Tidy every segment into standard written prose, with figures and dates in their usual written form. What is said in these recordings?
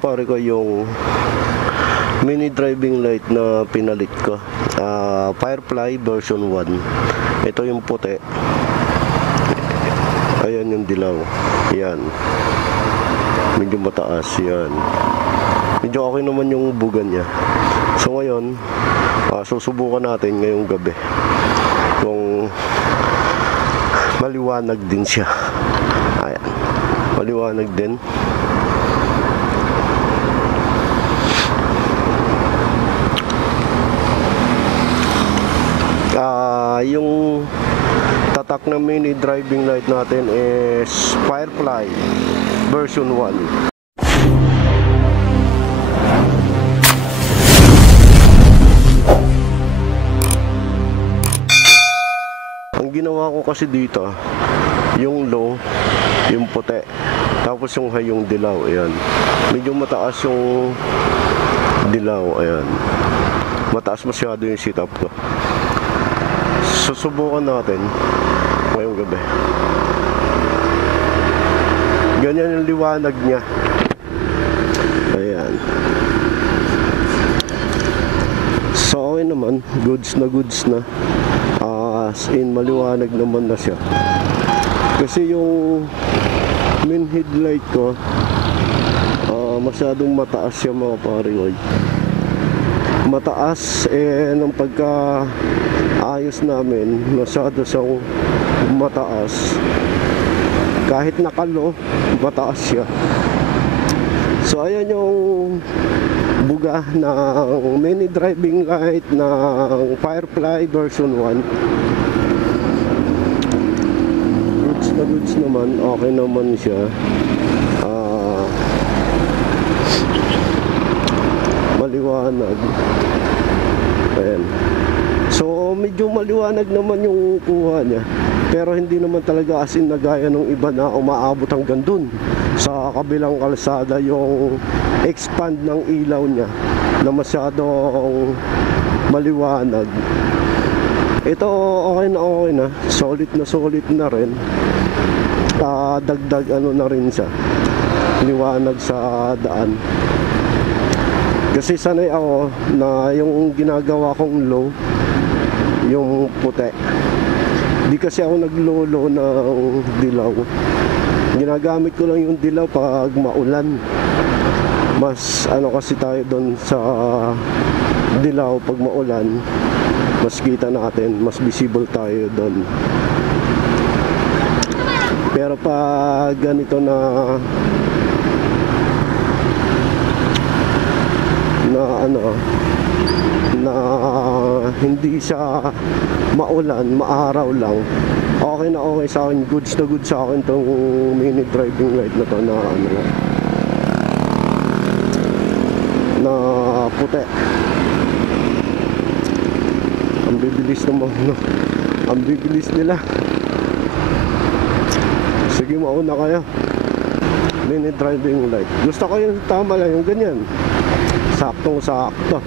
pare ko yung mini driving light na pinalit ko. Firefly version 1. Ito yung puti. Ayan yung dilaw. Yan. Medyo mataas. Yan. Medyo okay naman yung bugan niya. So ngayon, susubukan natin ngayong gabi kung maliwanag din siya. Ayan. Maliwanag din. Yung tatak ng mini driving light natin is Firefly version 1. Ang ginawa ko kasi dito, yung low, yung puti, tapos yung high, yung dilaw. Ayan. Medyo mataas yung dilaw. Ayan. Mataas masyado yung setup ko. Susubukan natin ngayong gabi. Ganyan yung liwanag niya. Ayan. So okay naman, goods na. As in, maliwanag naman na siya. Kasi yung main headlight ko, masyadong mataas siya mga pare. Mataas, ng pagka ayos namin, masyado siyang mataas. Kahit nakalo, mataas siya. So ayan yung buga ng mini driving light ng Firefly version 1. Goods naman, okay naman siya. Maliwanag. Ayan. So medyo maliwanag naman yung kuha niya, pero hindi naman talaga as in na gaya ng iba na umaabot hanggang dun sa kabilang kalsada yung expand ng ilaw niya na masyadong maliwanag. Ito okay na, solid na rin. Dagdag ano na rin siya, liwanag sa daan. Kasi sanay ako na yung ginagawa kong low, yung puti. Di kasi ako naglolo ng dilaw. Ginagamit ko lang yung dilaw pag maulan. Mas ano kasi tayo doon sa dilaw pag maulan, mas kita natin, mas visible tayo doon. Pero pag ganito na hindi siya maulan, maaraw lang, okay na okay sa akin. Goods na goods sa akin tong mini driving light na to na puti. Ang bibilis naman, ang bibilis nila. Sige, mauna kayo. Mini driving light, gusto ko yung tama lang, yung ganyan, saktong sakto.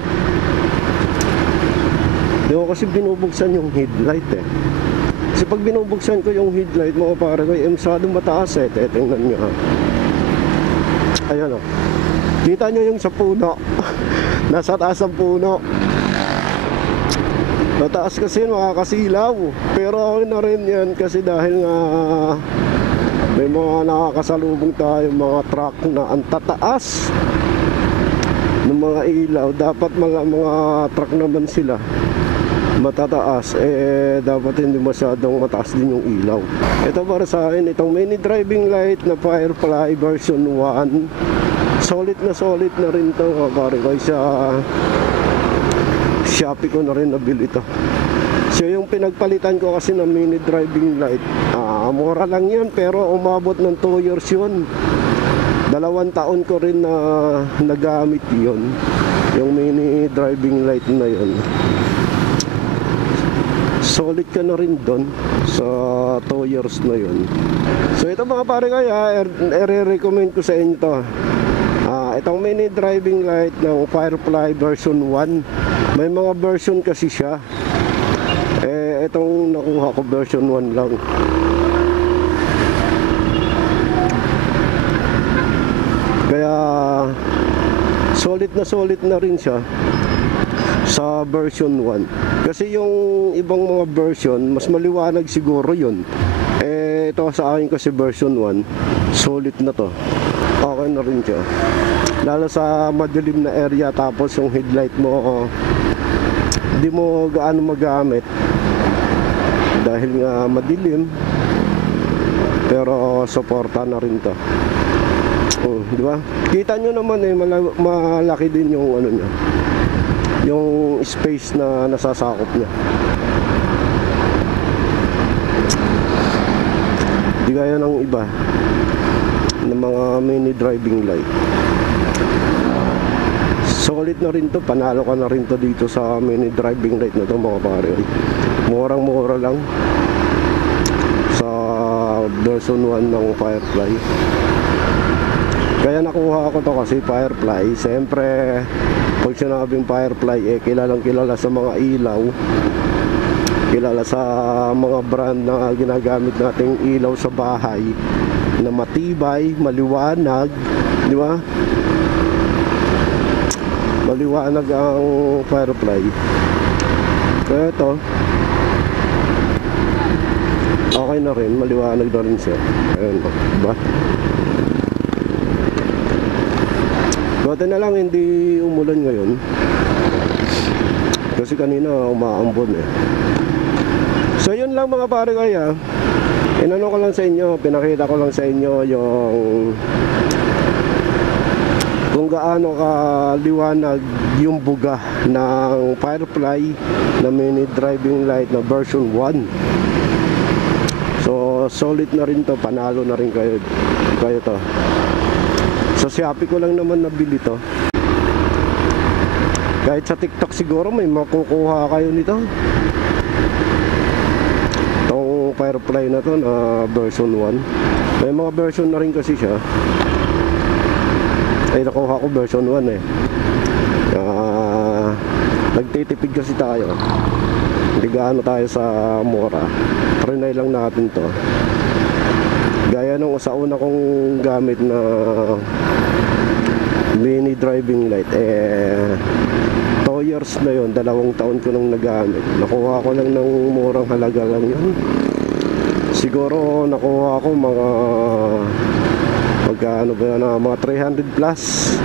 Di ko kasi binubuksan yung headlight eh. Kasi pag binubuksan ko yung headlight, mga pare ko, masyadong mataas eh. Tingnan nyo ha. Ayan o. Kita nyo yung sa puno. Nasa taas ang puno. Mataas kasi, makakasilaw. Pero okay na rin yan kasi dahil nga may mga nakakasalubong tayo, mga truck na ang tataas ng mga ilaw. Dapat mga truck naman sila matataas, dapat hindi masyadong mataas din yung ilaw. Ito para sa akin, itong mini driving light na Firefly version 1, solid na rin to pare ko. Sa Shopee ko na rin nabili ito. So yung pinagpalitan ko kasi ng mini driving light, mura lang yan, pero umabot ng 2 years yun. 2 taon ko rin na nagamit yun, yung mini driving light na yun. Solid ka na rin doon sa 2 years na yun. So ito mga pare, kaya i-recommend ko sa inyo to. Itong mini driving light ng Firefly version 1. May mga version kasi siya. Itong nakuha ko version 1 lang. Kaya solid na rin siya sa version 1. Kasi yung ibang mga version, mas maliwanag siguro yun. Ito sa akin kasi version 1, solid na to. Okay na rin siya. Lalo sa madilim na area, tapos yung headlight mo hindi mo gaano magamit dahil nga madilim, pero suporta na rin to. Di ba? Kita nyo naman malaki din yung ano niya, yung space na nasasakop niya. Di gaya ng iba ng mga mini driving light. Solid na rin to, panalo ka na rin to dito sa mini driving light na to mga pare. Murang mura lang sa version 1 ng Firefly. Kaya nakuha ko to kasi Firefly, siyempre pag sinabing Firefly, kilalang kilala sa mga ilaw, kilala sa mga brand na ginagamit nating ilaw sa bahay na matibay, maliwanag, di ba? Maliwanag ang Firefly. Kaya ito okay na rin, maliwanag na rin siya. Ayan, diba? Buti na lang hindi umulan ngayon, kasi kanina umaambon So yun lang mga pare, kaya inano ko lang sa inyo, pinakita ko lang sa inyo yung kung gaano kaliwanag yung buga ng Firefly na mini driving light na version 1. So solid na rin to, panalo na rin kayo to. Sa Shopee ko lang naman nabili to. Kahit sa TikTok siguro may makukuha kayo nito. Itong Firefly na to na version 1. May mga version na rin kasi siya. Ay nakuha ko version 1 nagtitipid kasi tayo, hindi gaano tayo sa mura, trinay lang natin to. Gaya nung sa una kong gamit na mini driving light, 2 years na yon, 2 taon ko nang nagamit. Nakuha ko lang ng murang halaga lang yun. Siguro nakuha ko mga magkano ba yun, mga 300 plus,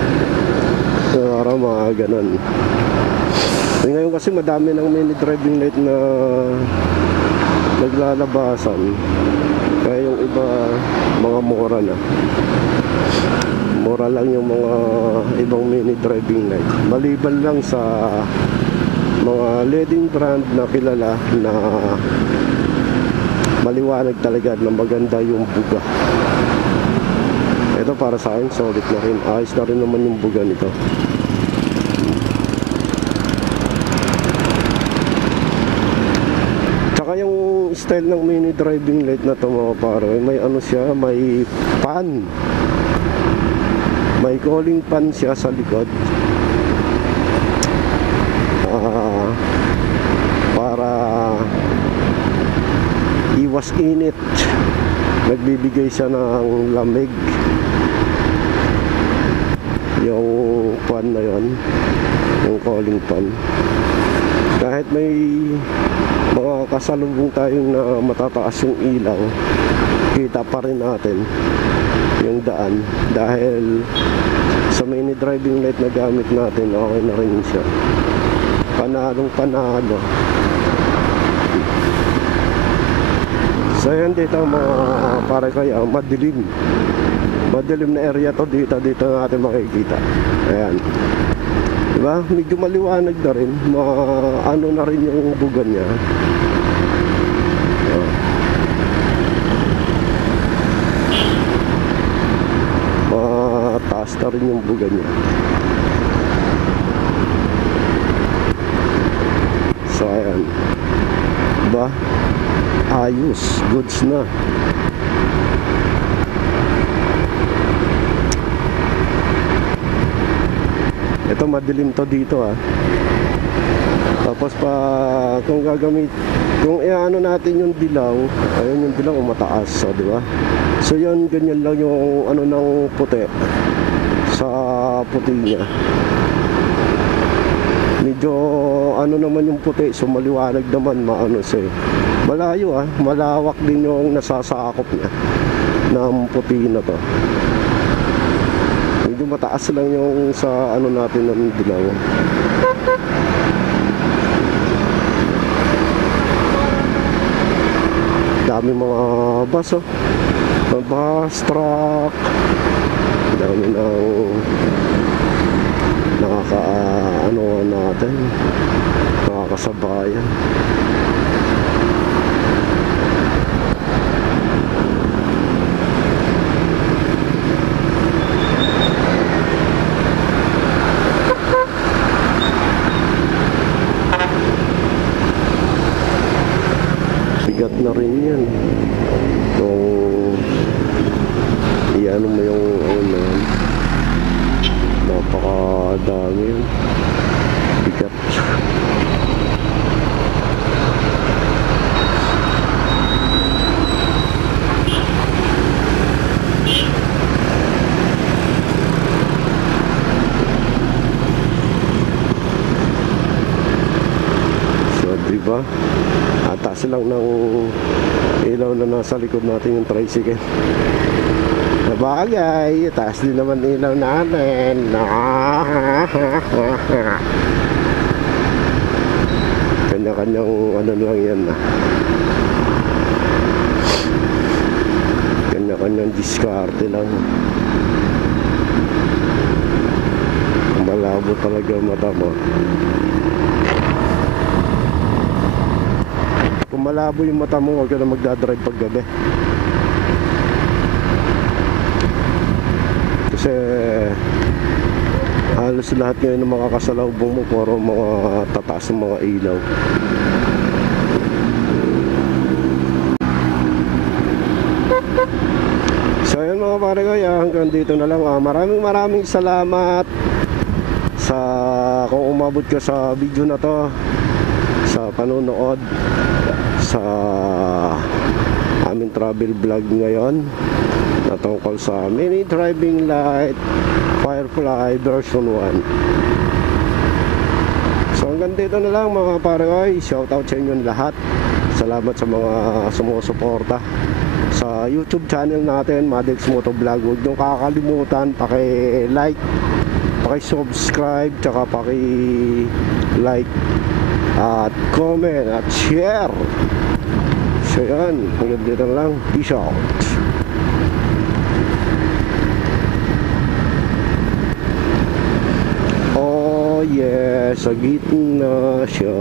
para mga ganun. Ngayon kasi madami ng mini driving light na naglalabasan, kaya yung iba mga mura na. Mura lang yung mga ibang mini driving light, maliban lang sa mga leading brand na kilala na maliwanag talaga, na maganda yung buga. Ito para sa akin solid na rin, ayos na rin naman yung buga nito. Tsaka yung style ng mini driving light na to mga pare, may ano siya, may pan, may cooling pan siya sa likod, para iwas init, nagbibigay siya ng lamig yung pan na yon, yung cooling pan. Kahit may mga kasalubong tayong na matataas yung ilaw, kita pa rin natin yung daan, dahil sa mini driving light na gamit natin, okay na rin siya. Panalong panalo. So yan dito mga pare, kaya madilim na area to dito natin makikita. Ayan, diba? Medyo maliwanag na rin, ano na rin yung bugan niya. Mataas na rin yung bugan niya. So ayan, diba? Ayos, goods na. Ito madilim to dito Tapos kung gagamit, kung iano natin yung dilaw, ayun yung dilaw mataas, di ba? So yun, ganyan lang yung ano ng puti sa puti niya. Medyo ano naman yung puti, so maliwanag naman, maano siya. Malayo malawak din yung nasasakop niya ng puti na to. Medyo mataas lang yung sa ano natin ng dilaw. Dami mga bus bus, truck, dami ng ano natin, nakakasabayan. Bigat na rin yan kung iano mo yung ano na yan. Napakadami yun, bigat. So diba, taas lang ng ilaw na nasa likod natin yung tricycle. Sabagay, taas din naman ilaw natin. Kanya-kanyang ano lang yan kanya-kanyang diskarte lang. Malabo talaga mata mo. Kung malabo yung mata mo, huwag ka na magdadrive pag gabi. Kasi halos lahat ngayon ng makakasalubong mo puro mga tataas ng mga ilaw. So yun mga pare ko, hanggang dito na lang. Maraming salamat sa kung umabot ka sa video na to, sa panonood sa aming travel vlog ngayon na tungkol sa Mini Driving Light Firefly version 1. So hanggang dito na lang mga pare, shout out sa inyo lahat. Salamat sa mga sumusuporta sa YouTube channel natin, Madex Moto Vlog. Huwag niyong kakalimutan paki-like, paki-subscribe, tsaka paki-like at comment at share. So yan, hanggang dito na lang. Peace out. Oh yeah, sa gitna siya.